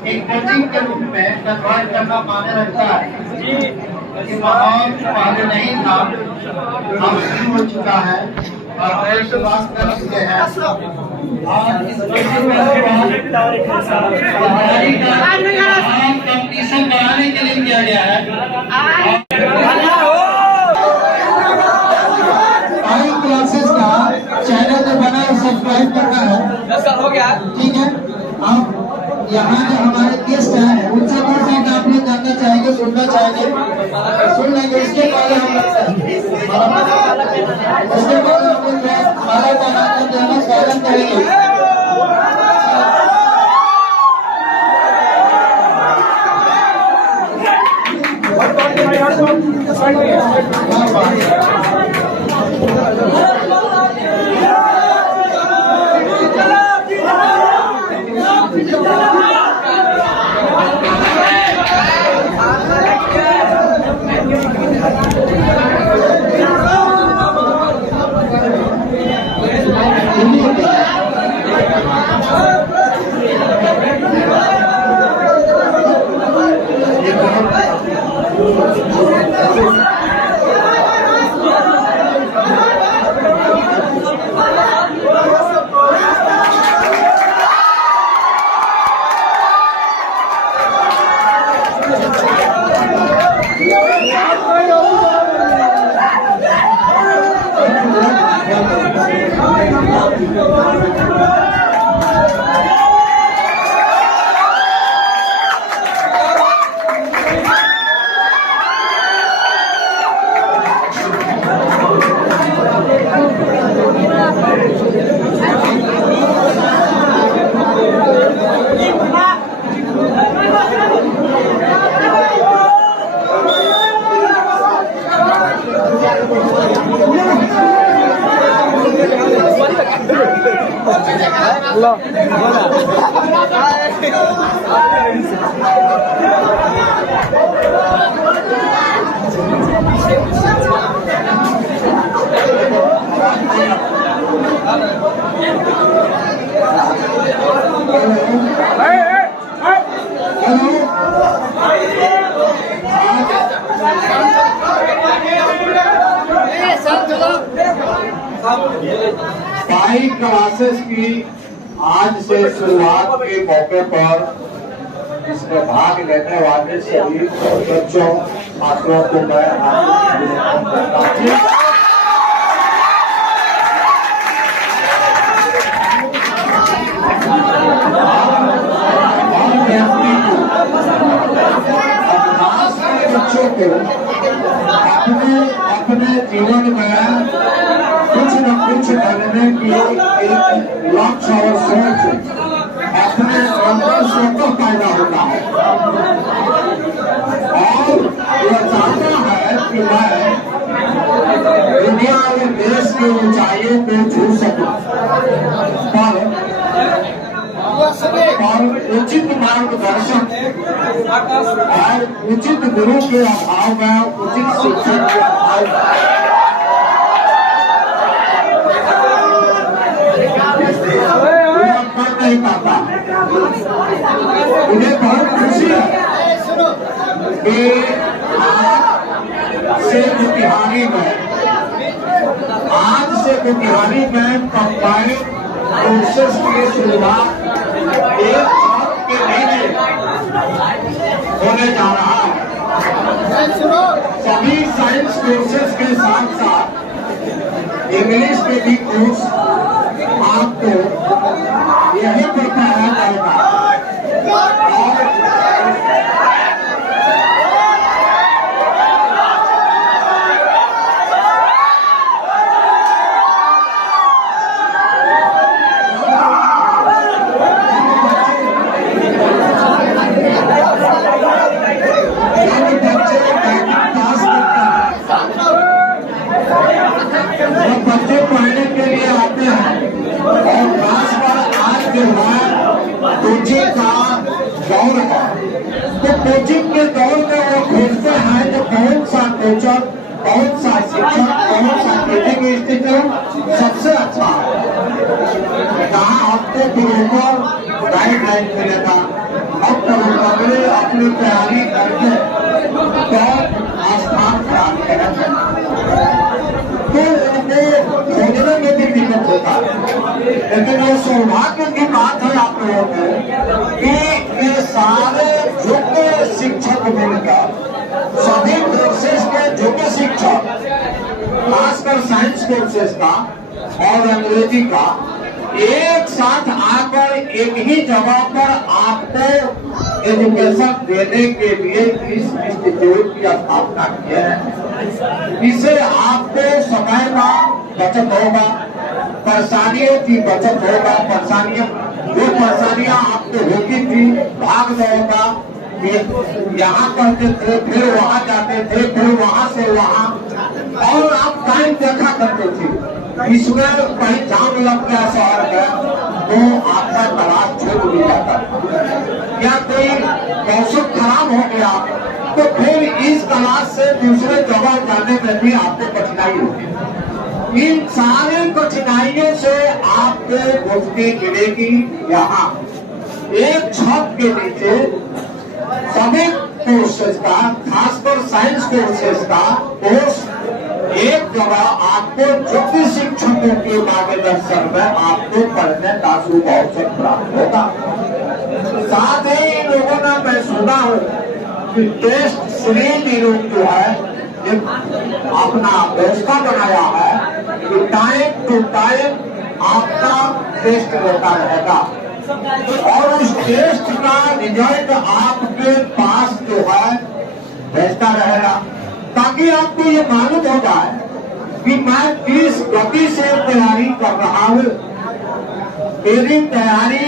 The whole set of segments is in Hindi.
एक कोचिंग के रूप में निर्वाह करना माने रखता है कि माहौल पहले नहीं था, अब शुरू हो चुका है और शुरुआत कर चुके हैं। और इस कंपटीशन बनाने के लिए किया गया है। क्लासेस का चैनल जो बना है सब्सक्राइब करना है। 10 साल हो गया, ठीक है। अब यहाँ जो हमारे गेस्ट हैं उनसे कुछ चीज आप लोग जानना चाहेंगे, सुनना चाहेंगे, सुन लेंगे। उसके पहले हम माला बनाकर जाना स्वागत करेंगे। बाइक क्लासेस की आज से शुरुआत के मौके पर इसमें भाग लेने वाले सभी बच्चों छात्रों को मैं बच्चों को अपने जीवन में कुछ न कुछ बनने की एक लक्ष्य और सोच अपने अंदर स्वतः पैदा होता है और यह चाहता है कि मैं दुनिया और देश की ऊंचाइयों को छू सकूं, पर उचित मार्गदर्शन और उचित गुरु के अभाव में, उचित शिक्षक के अभाव में नहीं पाता। मुझे बहुत खुशी है कि आज से मोतिहारी में कंबाइंड कोर्सेस की शुरुआत 1 साल के महीने होने जा रहा है। सभी साइंस कोर्सेस के साथ साथ इंग्लिश के भी कोर्स आपको यही पढ़ाया जाएगा। बच्चे पढ़ने के लिए आते हैं और खास पर आज जो है कोचिंग का दौर है, तो कोचिंग के दौर में वो खोजते हैं कि कौन सा कोचर, कौन सा शिक्षक, कौन सा कोचिंग इंस्टीट्यूट सबसे अच्छा है, कहाँ आपको गुरुओं को गाइडलाइन मिलेगा, अब में तैयारी करके तो स्थान प्राप्त करना चाहिए, तो उनको खोजने में भी दिक्कत होता है। लेकिन ये सौभाग्य की बात है आप लोगों को कि ये सारे योग्य शिक्षक मिलकर, सभी कोर्सेज के योग्य शिक्षक, खासकर साइंस कोर्सेज का और अंग्रेजी का, एक साथ आकर एक ही जगह पर आपको एजुकेशन देने के लिए इस इंस्टीट्यूट की स्थापना की है। इससे आपको समय का बचत होगा, परेशानियों की बचत होगा, जो परेशानियां आपको होती थी, भाग होगा, यहाँ करते थे फिर वहां जाते थे, फिर वहां से वहां, और आप टाइम देखा करते थे, इसमें कहीं जाम लग गया शहर में तो आपका तलाश छूट भी जाता, या कोई मौसम खराब हो गया तो फिर इस तलाश से दूसरे जगह जाने में भी आपको कठिनाई होगी। इन सारी कठिनाइयों से आपको मुक्ति मिलेगी। यहाँ एक छत के नीचे सभी कोर्सेज का, खासकर साइंस कोर्सेज का कोर्स एक जगह आपको योग्य शिक्षकों के मार्गदर्शन में आपको पढ़ने का शुभ अवसर प्राप्त होगा। साथ ही लोगों ने मैं सुना हूँ कि टेस्ट सीरीज जो है अपना व्यवस्था बनाया है कि टाइम टू टाइम आपका टेस्ट लेता रहेगा और उस टेस्ट का रिजल्ट आपके पास जो है भेजता रहेगा, ताकि आपको ये मालूम हो जाए कि मैं किस गति से तैयारी कर रहा हूँ, मेरी तैयारी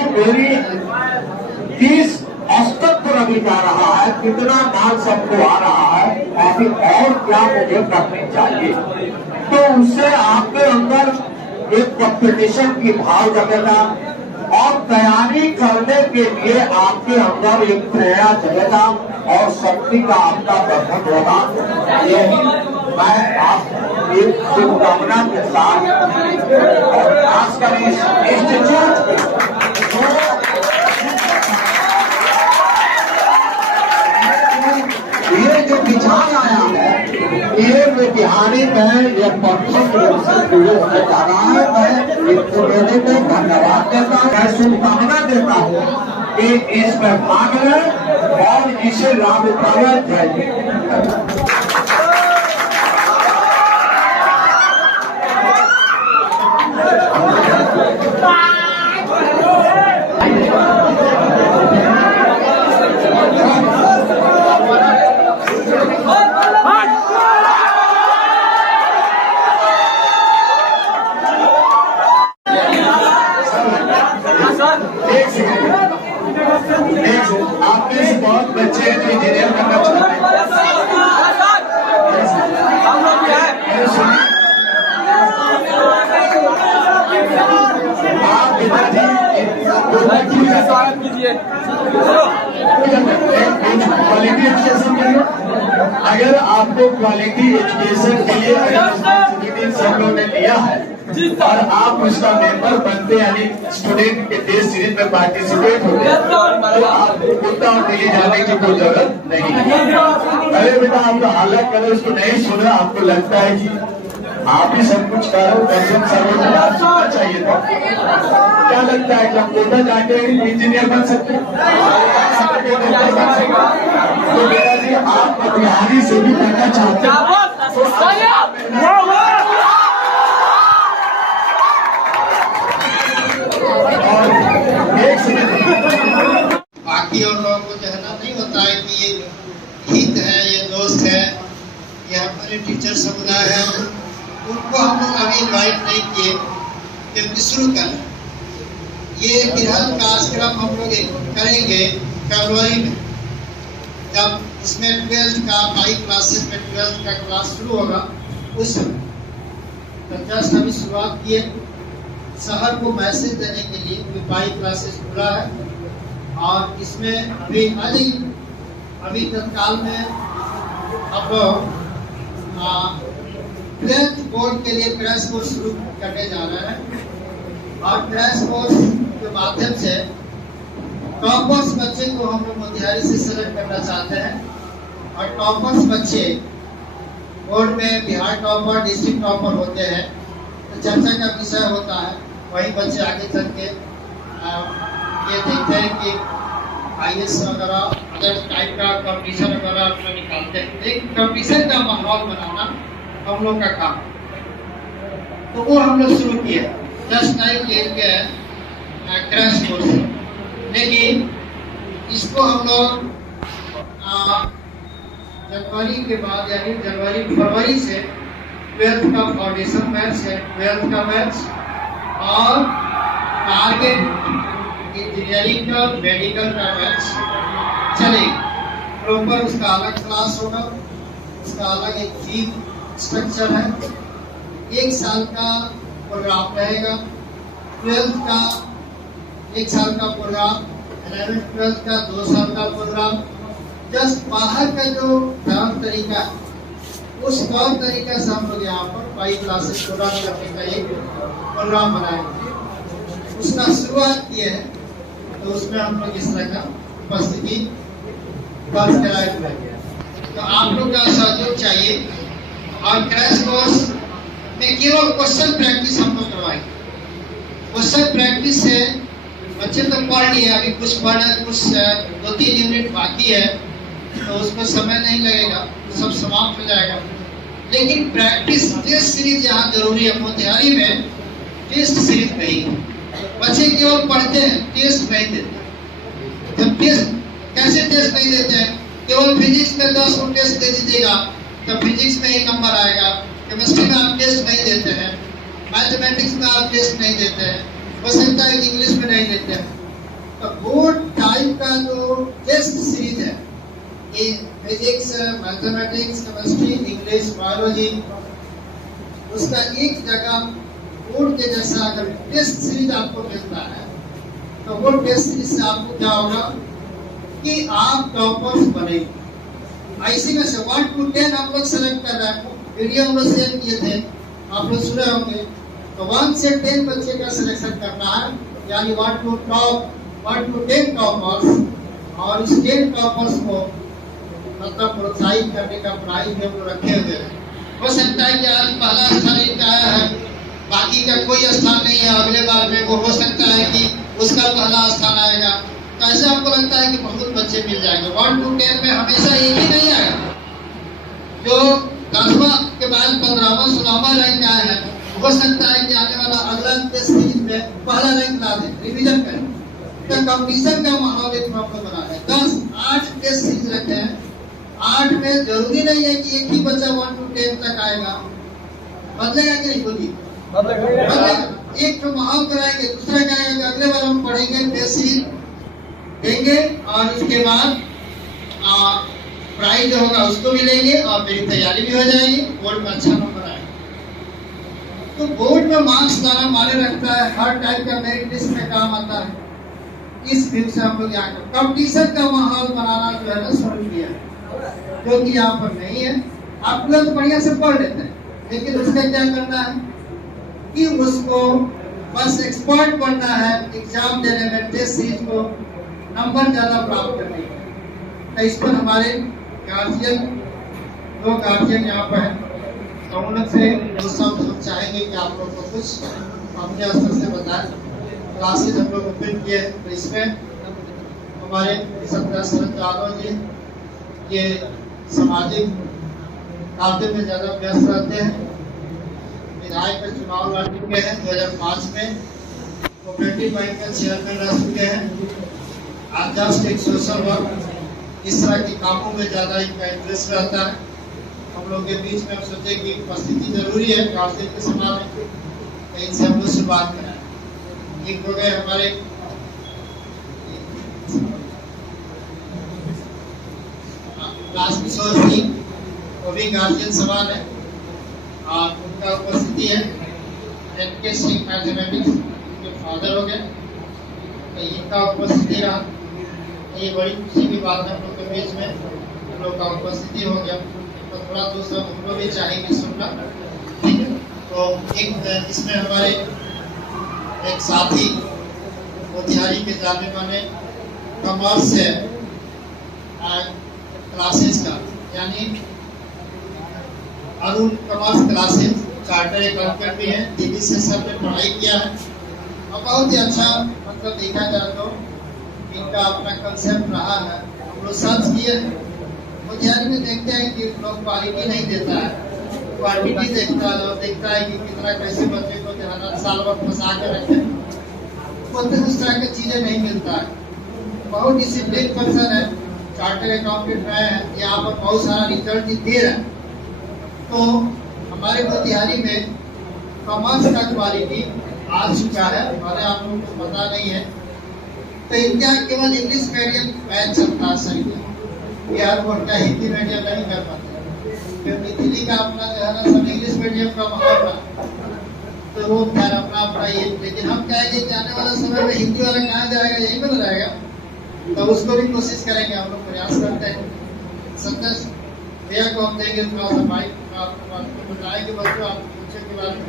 किस स्तर पर अभी जा रहा है, कितना मार्क सबको आ रहा है, अभी और क्या मुझे करनी चाहिए। तो उससे आपके अंदर एक कंपटीशन की भाव जगेगा और तैयारी करने के लिए आपके अंदर एक प्रेरणा जगेगा और शक्ति का आपका वर्धन होगा। यही मैं आप एक शुभकामना के साथ और खासकर इस इंस्टीट्यूट ये जो विचार आया है, ये बिहारी में ये प्रथम रूप से शुरू होने जा रहा है। मैं इनको देने को धन्यवाद देता हूँ, मैं शुभकामना देता हूँ कि इसमें भाग लें और इसे लाभ उठाए। जय आपने से बहुत बच्चे इंजीनियर करना चाहते हैं, आप क्वालिटी एजुकेशन के लिए, अगर आपको क्वालिटी एजुकेशन के लिए सब लोगों ने लिया है और आप उसका मेंबर बनते यानी स्टूडेंट के टेस्ट सीरीज में पार्टिसिपेट होते तो आपको कुत्ता और दिल्ली जाने की कोई जरूरत नहीं है। अरे बेटा आप तो हालत करो, उसको नहीं सुना, आपको लगता है कि आप ही सब कुछ करो, दर्शन सर्वोदय चाहिए था। क्या लगता है कि हम कोटा जाके इंजीनियर बन सकते हैं? तो बेटा जी आप बिहारी से भी करना चाहते हैं बाकी और लोगों को कहना नहीं होता है कि ये हित है, ये दोस्त है, ये हमारे टीचर समुदाय है, उनको हम लोग अभी इन्वाइट नहीं किए क्योंकि शुरू कर ये बिरहल कार्यक्रम हम लोग करेंगे फरवरी में, जब उसमें 12th का 5 क्लासेस में 12th का क्लास शुरू होगा उस समय। तो जस्ट अभी शुरुआत किए, शहर को मैसेज देने के लिए 5 क्लासेस खुला है और इसमें अभी तत्काल में अब 12th बोर्ड के लिए क्रैश कोर्स शुरू करने जा रहे हैं और क्रैश कोर्स के माध्यम से टॉपर्स बच्चे को हम लोग मोतिहारी से सेलेक्ट करना चाहते हैं और टॉपर्स बच्चे बोर्ड में बिहार टॉपर, डिस्ट्रिक्ट टॉपर होते हैं तो चर्चा का विषय होता है। वही बच्चे आगे चल के ये देखते हैं कि IAS वगैरह अदर टाइप का कंपटीशन वगैरह अपना निकालते हैं। एक कंपटीशन का माहौल बनाना हम लोग का काम, तो वो हम लोग शुरू किए 10 टाइप के क्रैश कोर्स। लेकिन इसको हम लोग जनवरी के बाद यानी फरवरी से 12th का फाउंडेशन बैच है, 12th का बैच और टारगेट इंजीनियरिंग का, मेडिकल का बैच चलेगा। प्रॉपर उसका अलग क्लास होगा, उसका अलग एक फी स्ट्रक्चर है। 1 साल का प्रोग्राम रहेगा, 12th का 1 साल का प्रोग्राम, 11th 12th का 2 साल का प्रोग्राम। जस्ट बाहर का जो तौर तरीका उस तौर तरीका से हम लोग यहाँ पर 5 क्लासेस प्रोग्राम करने का एक प्रोग्राम बनाएंगे। उसका शुरुआत किए हैं तो उसमें हम लोग इस तरह का उपस्थिति दर्ज कराए। तो आप लोग का सहयोग चाहिए और क्रैश कोर्स में केवल क्वेश्चन प्रैक्टिस हम लोग करवाएंगे। क्वेश्चन प्रैक्टिस से बच्चे तो पढ़ लिए, अभी कुछ 2-3 यूनिट बाकी है तो उसमें समय नहीं लगेगा, सब समाप्त हो जाएगा। लेकिन प्रैक्टिस टेस्ट सीरीज यहाँ जरूरी है। मोतिहारी में टेस्ट सीरीज नहीं है, बच्चे केवल पढ़ते हैं, टेस्ट नहीं देते। जब टेस्ट कैसे टेस्ट नहीं देते हैं, केवल फिजिक्स में 10 को टेस्ट दे दीजिएगा तो फिजिक्स में ही नंबर आएगा। केमिस्ट्री में आप टेस्ट नहीं देते हैं, मैथमेटिक्स में आप टेस्ट नहीं देते हैं, हो सकता है इंग्लिश में नहीं देते हैं। तो बोर्ड टाइप का जो टेस्ट सीरीज है, ये physics, mathematics, chemistry, English, biology, उसका एक जगह बोर्ड के जैसा अगर टेस्ट सीरीज आपको मिलता है तो वो टेस्ट सीरीज से आपको क्या होगा कि आप टॉपर्स बनेंगे। IC में से 1 to 10 हम लोग सेलेक्ट कर रहे हैं। वीडियो हम लोग शेयर किए थे, आप लोग सुने होंगे। तो 1 से 10 बच्चे का सिलेक्शन करना है, यानी 1 to 10 टॉपर्स, और उस 10 टॉपर्स को मतलब प्रोत्साहित करने का प्राइज भी हम लोग रखे हुए हैं। हो सकता है कि आज पहला स्थान इनका आया है, बाकी का कोई स्थान नहीं है, अगले बार में वो हो सकता है कि उसका पहला स्थान आएगा। तो ऐसे हमको लगता है कि बहुत बच्चे मिल जाएंगे। 1 to 10 में हमेशा एक ही नहीं आएगा। जो 10वां के बाद 15वां 16वां रैंक आया है, हो सकता है कि आने वाला अगला टेस्ट सीरीज में पहला रैंक ला दे, रिवीजन करें। तो कंपटीशन का माहौल एक प्रॉब्लम बना है। 8 टेस्ट सीरीज रखे हैं, 8 में जरूरी नहीं है कि एक ही बच्चा 1 to 10 तक आएगा। बदलेगा कि नहीं? बोलिए बदलेगा। एक तो माहौल कराएंगे, दूसरा कहेंगे कि अगले बार हम पढ़ेंगे, टेस्ट सीरीज देंगे और इसके बाद प्राइज जो होगा उसको भी लेंगे और मेरी तैयारी भी हो जाएगी, बोर्ड में अच्छा नंबर आएगा। तो बोर्ड में मार्क्स लाना माने रखता है, हर टाइप का मेरिट लिस्ट में काम आता है। इस व्यू से हम लोग यहाँ कंपटीशन का माहौल बनाना जो है ना शुरू किया है, जो कि यहाँ पर नहीं है। आप लोग बढ़िया से पढ़ लेते हैं, लेकिन उसका क्या करना है कि उसको बस एक्सपर्ट बनना है एग्जाम देने में, टेस्ट सीरीज को नंबर ज्यादा प्राप्त करने के। तो इस पर हमारे गार्जियन, 2 गार्जियन यहाँ पर हैं, तो उन लोग से हम चाहेंगे कि आप लोग को कुछ अपने स्तर से बताएं। क्लासेज हम लोग ओपन किए, तो इसमें हमारे सत्रह शरद यादव जी ये सामाजिक कार्य में ज्यादा व्यस्त रहते हैं। विधायक का चुनाव लड़ चुके हैं 2005 में, कोऑपरेटिव बैंक के चेयरमैन रह चुके हैं। आज जस्ट एक सोशल वर्क, इस तरह के कामों में ज्यादा इनका इंटरेस्ट रहता है। हम लोग के बीच में हम सोचे कि उपस्थिति जरूरी है गार्जियन के समान है, तो इनसे हम लोग से बात कराएं। एक हो गए हमारे राजकिशोर सिंह, वो भी गार्जियन समान है और उनका उपस्थिति है। NK सिंह मैथमेटिक्स के फादर हो गए, तो इनका उपस्थिति रहा। ये बड़ी खुशी की बात है, हम लोग के बीच में हम लोग का उपस्थिति हो गया। तो थोड़ा दूसरा उनको भी चाहेंगे सुनना, ठीक है। तो एक इसमें हमारे एक साथी मोतिहारी के जाने माने कॉमर्स क्लासेस का, यानी Arun commerce classes, chartered accountant भी है, दिल्ली से सर ने पढ़ाई किया है और बहुत ही अच्छा, मतलब देखा जाए तो इनका अपना कंसेप्ट रहा है। हम लोग सर्च किए, मोतिहारी में देखते हैं कि लोग क्वालिटी नहीं देता है, क्वांटिटी देखता है, और देखता है कि कितना कैसे बच्चे को जो है ना साल भर फंसा के रखे, बोलते उस तरह की चीजें नहीं मिलता है। बहुत डिसिप्लिन पर्सन है, चार्टर्ड अकाउंटेंट है, यहाँ पर बहुत सारा रिजल्ट दे रहा है। तो हमारे मोतिहारी में कॉमर्स का क्वालिटी आ चुका है, हमारे आप लोगों को पता नहीं है। तो इनका केवल इंग्लिश मीडियम बैच चलता है सही है, बिहार बोर्ड का हिंदी मीडियम नहीं कर पाते, क्योंकि दिल्ली का अपना जो है ना सब इंग्लिश मीडियम का माहौल है, तो वो खैर अपना अपना ये। लेकिन हम कहेंगे कि आने वाला समय में हिंदी वाला कहाँ जाएगा, यही बन रहेगा, तो उसको भी कोशिश करेंगे, हम लोग प्रयास करते हैं। संदेश भैया को हम देंगे, थोड़ा सा माइक आपको बताएंगे, बच्चों आप पूछे के बारे में।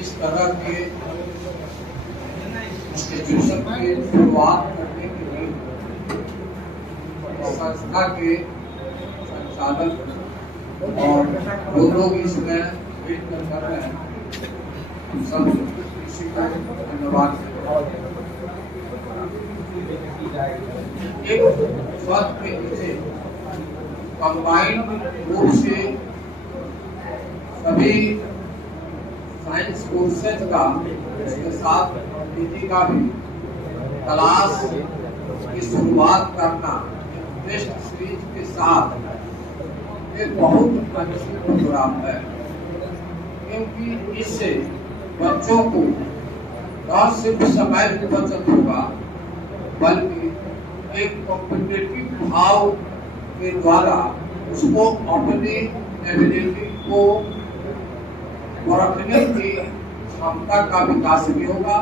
इस तरह के इंस्टीट्यूशन की शुरुआत करने के लिए संस्था के संचालक और जो लोग इसमें मिलकर कर रहे हैं, सब किसी का धन्यवाद। एक पद के नीचे कंबाइंड रूप से सभी साइंस कोर्सेज का, उसके साथ पीजी का भी क्लास की शुरुआत करना टेस्ट सीरीज के साथ एक बहुत अच्छी प्रोग्राम है, क्योंकि इससे बच्चों को न सिर्फ समय की बचत होगा, बल्कि एक कॉम्पिटिटिव भाव के द्वारा उसको अपनी एबिलिटी को रखने की क्षमता का विकास भी होगा।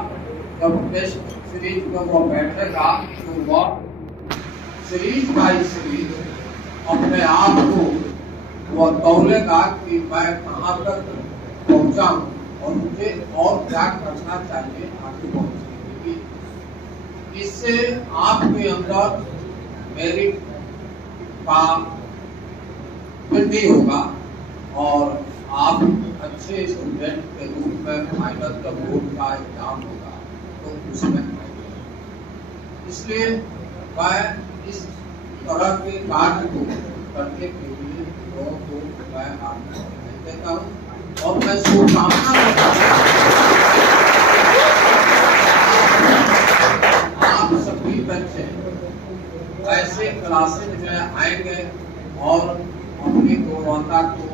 जब टेस्ट सीरीज में वो बैठेगा तो वह सीरीज बाई सीरीज अपने आप को वो तौलेगा कि मैं कहाँ तक पहुँचा हूँ और मुझे और क्या करना चाहिए आगे पहुँचने के लिए। इससे आपके अंदर मेरिट का वृद्धि होगा और आप अच्छे स्टूडेंट के रूप में फाइनल जब बोर्ड का एग्जाम होगा तो उसमें, इसलिए मैं इस तरह के कार्य को करने के लिए लोगों को मैं आगे देता हूँ और मैं शुभकामना करता हूँ आप सभी बच्चे ऐसे क्लासेज में आएंगे और अपनी गुणवत्ता को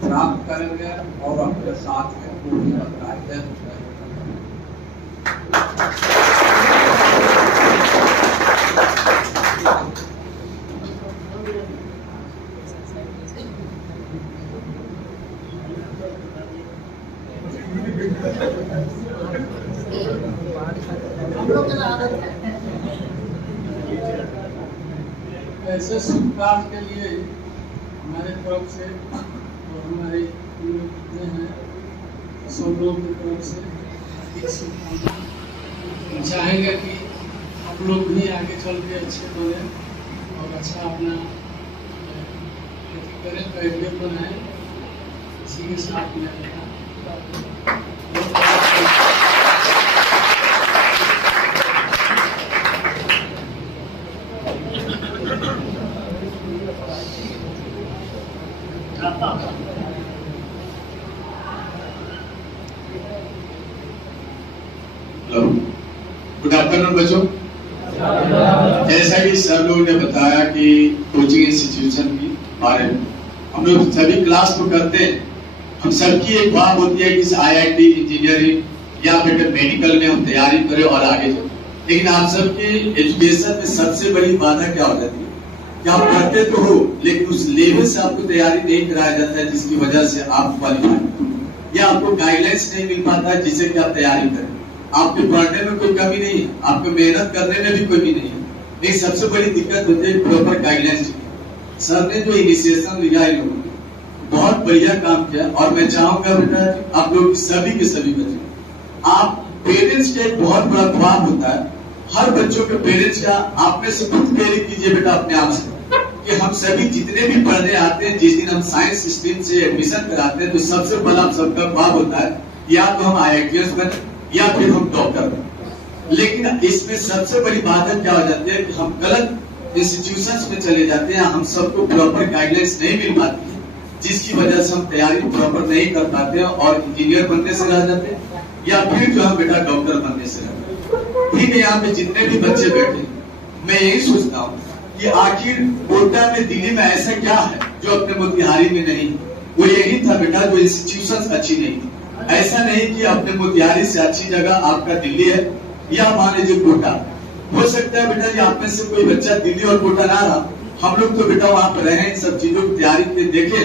प्राप्त करेंगे और अपने साथ में पूरी बताएंगे। ऐसे सुविधा के लिए हमारे तरफ से और हमारे हैं सब लोग की तरफ से चाहेंगे कि आप लोग भी आगे चल के अच्छे बने और अच्छा अपना करें, कैरियर बनाए। इसी के साथ में गुड आफ्टरनून बच्चों। जैसा कि सर लोगों ने बताया कि कोचिंग इंस्टीट्यूशन के बारे में हम लोग सभी क्लास को करते हैं, हम सबकी एक बात होती है कि इस IIT इंजीनियरिंग या फिर मेडिकल में हम तैयारी करें और आगे चलें, लेकिन आप सबके एजुकेशन में सबसे बड़ी बाधा क्या हो जाती है कि आप पढ़ते तो हो लेकिन उस लेवल से आपको तैयारी नहीं कराया जाता है जिसकी वजह से आप क्वालिफाई, या आपको गाइडलाइंस नहीं मिल पाता है जिससे कि आप तैयारी करें। आपके पढ़ने में कोई कमी नहीं है, आपको मेहनत करने में भी कमी नहीं है, लेकिन सबसे बड़ी दिक्कत होती है प्रॉपर गाइडलाइंस। सर ने जो इनिशिएशन लिया है लोगों ने बहुत बढ़िया काम किया, और मैं चाहूंगा बेटा आप लोग सभी के सभी बच्चे, आप पेरेंट्स का एक बहुत बड़ा ख्वाब होता है, हर बच्चों के पेरेंट्स का आप में से खुद प्रेरित कीजिए बेटा अपने आप से कि हम सभी जितने भी पढ़ने आते हैं, जिस दिन हम साइंस स्ट्रीम से एडमिशन कराते हैं तो सबसे पहला हम सबका ख्वाब होता है या तो हम IITians बने या फिर हम डॉक्टर बने। लेकिन इसमें सबसे बड़ी बात क्या हो जाती है कि हम गलत इंस्टीट्यूशंस में चले जाते हैं, हम सबको प्रॉपर गाइडलाइंस नहीं मिल पाती है, जिसकी वजह से हम तैयारी प्रॉपर नहीं कर पाते हैं और इंजीनियर बनने से रह जाते हैं या फिर जो हम बेटा डॉक्टर बनने से रह जाते हैं। ठीक है, यहाँ पे जितने भी बच्चे बैठे, मैं यही सोचता हूँ कि आखिर कोटा में, दिल्ली में ऐसा क्या है जो अपने मोतिहारी में नहीं है। वो यही था बेटा, जो इंस्टीट्यूशंस अच्छी नहीं थी। ऐसा नहीं कि अपने मोतिहारी से अच्छी जगह आपका दिल्ली है या मान लीजिए कोटा। हो सकता है बेटा जी आप में से कोई बच्चा दिल्ली और कोटा ना रहा, हम लोग तो बेटा वहां पर रहे, सब चीजों की तैयारी के देखे,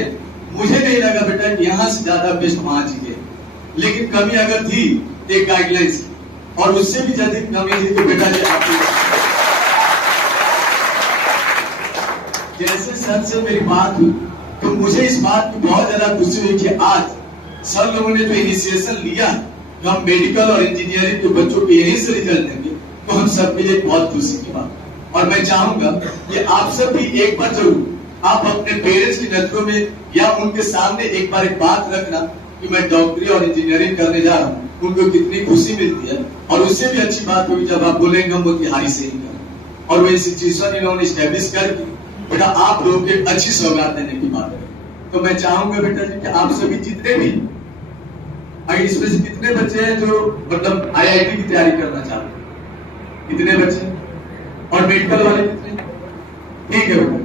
मुझे नहीं लगा बेटा कि यहाँ से ज्यादा बेस्ट वहां चीजें। लेकिन कमी अगर थी एक गाइडलाइंस, और उससे भी ज्यादा कमी थी तो बेटा जी आपको जैसे सर से मेरी बात हुई तो मुझे इस बात की बहुत ज्यादा खुशी हुई कि आज सर लोगों ने जो इनिशिएशन लिया कि हम मेडिकल और इंजीनियरिंग के बच्चों के यहीं से रिजल्ट देंगे, तो हम सबके लिए बहुत खुशी की बात। और मैं चाहूंगा कि आप सब भी एक बार जरूर आप अपने पेरेंट्स की नजरों में या उनके सामने एक बार एक बात रखना कि मैं डॉक्टरी और इंजीनियरिंग करने जा रहा हूँ, उनको कितनी खुशी मिलती है। और उससे भी अच्छी बात होगी जब आप बोलेंगे हम मोतिहारी से ही करें, और वो इंस्टीट्यूशन इन्होंने स्टैब्लिश करके बेटा आप लोगों को एक अच्छी सौगात देने की बात है। तो मैं चाहूंगा बेटा जी कि आप सभी जितने भी, अगर इसमें से कितने बच्चे हैं जो मतलब IIT की तैयारी करना चाहते हैं, कितने बच्चे, और मेडिकल वाले कितने, ठीक है बेटा।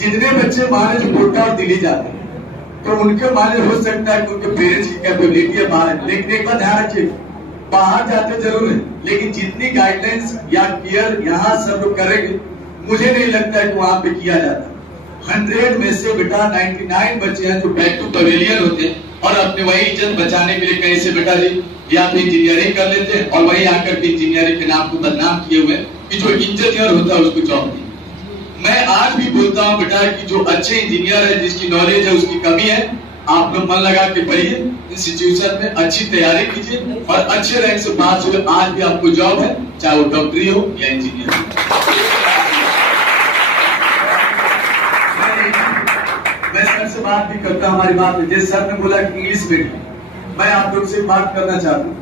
जितने बच्चे मान लीजिए कोटा और दिल्ली जाते हैं तो उनके मान लीजिए हो सकता है कि उनके पेरेंट्स की कैपेबिलिटी है बाहर, लेकिन एक बात ध्यान रखिए, बाहर जाते जरूर है, लेकिन जितनी गाइडलाइंस या केयर यहाँ सब लोग करेंगे, मुझे नहीं लगता है कि वहां पे किया जाता। 100 में से बेटा 99 बच्चे हैं जो बैक टू पवेलियन होते हैं और अपने वही इज्जत बचाने के लिए कहीं से बेटा जी या तो इंजीनियरिंग कर लेते हैं और वही आकर के इंजीनियरिंग के नाम को बदनाम किए हुए कि जो इंजीनियर होता है उसको जॉब नहीं। मैं आज भी बोलता हूँ बेटा कि जो अच्छे इंजीनियर है, जिसकी नॉलेज है, उसकी कमी है, आप लोग मन लगा के पढ़िए, इंस्टीट्यूशन में अच्छी तैयारी कीजिए और अच्छे रैंक से पास हुए, आज भी आपको जॉब है, चाहे वो डॉक्टरी हो या इंजीनियर। मैं सर से बात भी करता हूँ, हमारी बात है, जैसे सर ने बोला कि इंग्लिश मीडियम, मैं आप लोग से बात करना चाहता हूँ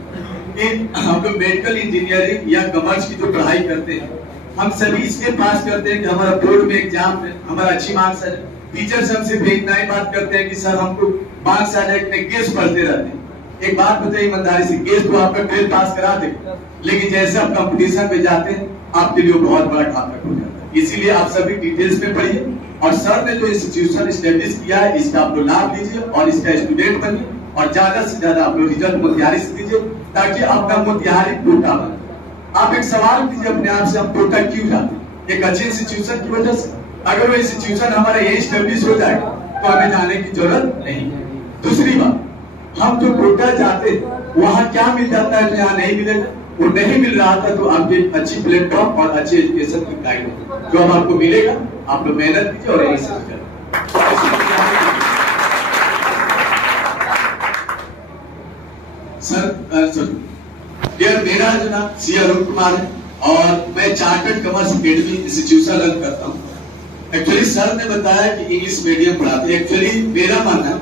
कि हम लोग मेडिकल इंजीनियरिंग या कॉमर्स की जो पढ़ाई करते हैं, हम सभी इसलिए पास करते हैं कि हमारा बोर्ड में एग्जाम में हमारा अच्छी मार्क्स है। टीचर्स हमसे इतना ही बात करते हैं कि सर हमको मार्क्स आ जाए, गेस पढ़ते रहते हैं। एक बात बताइए ईमानदारी से, गेस तो आपका 12 पास करा दे, लेकिन जैसे आप कंपटीशन में जाते हैं आपके लिए बहुत बड़ा घातक हो जाता है। इसीलिए आप सभी डिटेल्स में पढ़िए और सर ने जो इंस्टीट्यूशन स्टैब्लिश किया है इसका आप लोग लाभ लीजिए और इसका स्टूडेंट बनिए और ज्यादा से ज्यादा आप लोग रिजल्ट मोतिहारी से दीजिए ताकि आपका मोतिहारी कोटा बने। आप एक सवाल कीजिए अपने आप से, हम कोटा क्यों जाते हैं? एक अच्छे इंस्टीट्यूशन की वजह से। अगर वो इंस्टीट्यूशन हमारा यही स्टैब्लिश हो जाएगा तो हमें जाने की जरूरत नहीं है। दूसरी बात, हम जो कोटा जाते वहां क्या मिल जाता है जो यहाँ नहीं मिलेगा, वो नहीं मिल रहा था, तो आपके अच्छी प्लेटफॉर्म और अच्छे एजुकेशन की गाइड जो अब आपको मिलेगा, आप लोग मेहनत कीजिए और यही सब करें। सर यार मेरा जो नाम सी अरुण कुमार है और मैं chartered commerce academy institution run करता हूँ। एक्चुअली सर ने बताया कि इंग्लिश मीडियम पढ़ाते हैं। एक्चुअली मेरा मानना है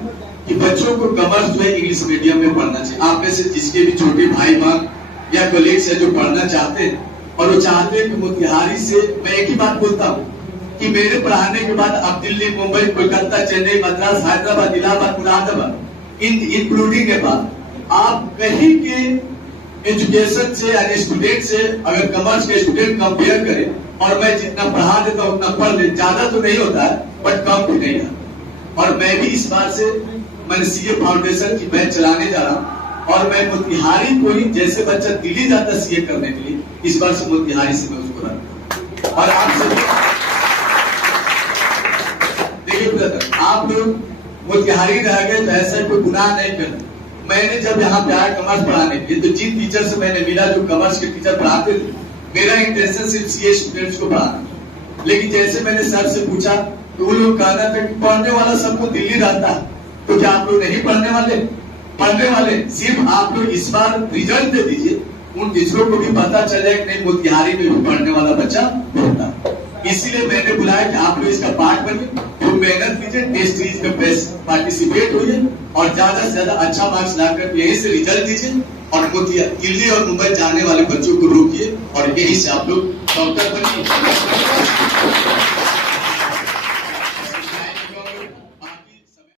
कि बच्चों को कॉमर्स जो है इंग्लिश मीडियम में पढ़ना चाहिए। आप में से जिसके भी छोटे भाई बहन या कलीग्स है जो पढ़ना चाहते हैं और वो चाहते हैं कि मोतिहारी से, मैं एक ही बात बोलता हूँ कि मेरे पढ़ाने के बाद आप दिल्ली, मुंबई, कोलकाता, चेन्नई, मद्रास, हैदराबाद, इलाहाबाद, मुरादाबाद इंक्लूडिंग नेपाल, आप कहीं के एजुकेशन से यानी स्टूडेंट से अगर कॉमर्स के स्टूडेंट कंपेयर करें और मैं जितना पढ़ा देता हूँ उतना पढ़ ले, ज्यादा तो नहीं होता है बट कम भी नहीं है। और मैं भी इस बार से मैंने सीए फाउंडेशन की बैच चलाने जा रहा हूँ और मैं मोतिहारी को ही, जैसे बच्चा दिल्ली जाता है सीए करने के लिए, इस बार से मोतिहारी से मैं उसको रखता हूँ। और आप सभी देखिए ब्रदर, आप लोग मोतिहारी रह गए तो ऐसा कोई गुनाह नहीं करना। मैंने जब यहाँ पे आया कॉमर्स पढ़ाने के लिए, तो जिन टीचर से मैंने मिला जो कॉमर्स के टीचर पढ़ाते थे, मेरा इंटेंशन सिर्फ सीए स्टूडेंट्स को पढ़ाना। लेकिन जैसे मैंने सर से पूछा तो वो लोग कहना था कि पढ़ने वाला सबको दिल्ली रहता है, तो क्या आप लोग नहीं पढ़ने वाले? पढ़ने वाले। सिर्फ आप लोग इस बार रिजल्ट दे दीजिए, उन टीचरों को भी पता चले कि नहीं मोतिहारी में भी पढ़ने वाला बच्चा होता है। इसीलिए मैंने बुलाया कि आप लोग इसका पार्ट बनिए, तो मेहनत कीजिए, टेस्ट सीरीज में बेस्ट पार्टिसिपेट होइए और ज्यादा से ज्यादा अच्छा मार्क्स लाकर यहीं से रिजल्ट दीजिए और दिल्ली और मुंबई जाने वाले बच्चों को रोकिए और यहीं से आप लोग डॉक्टर बनिए।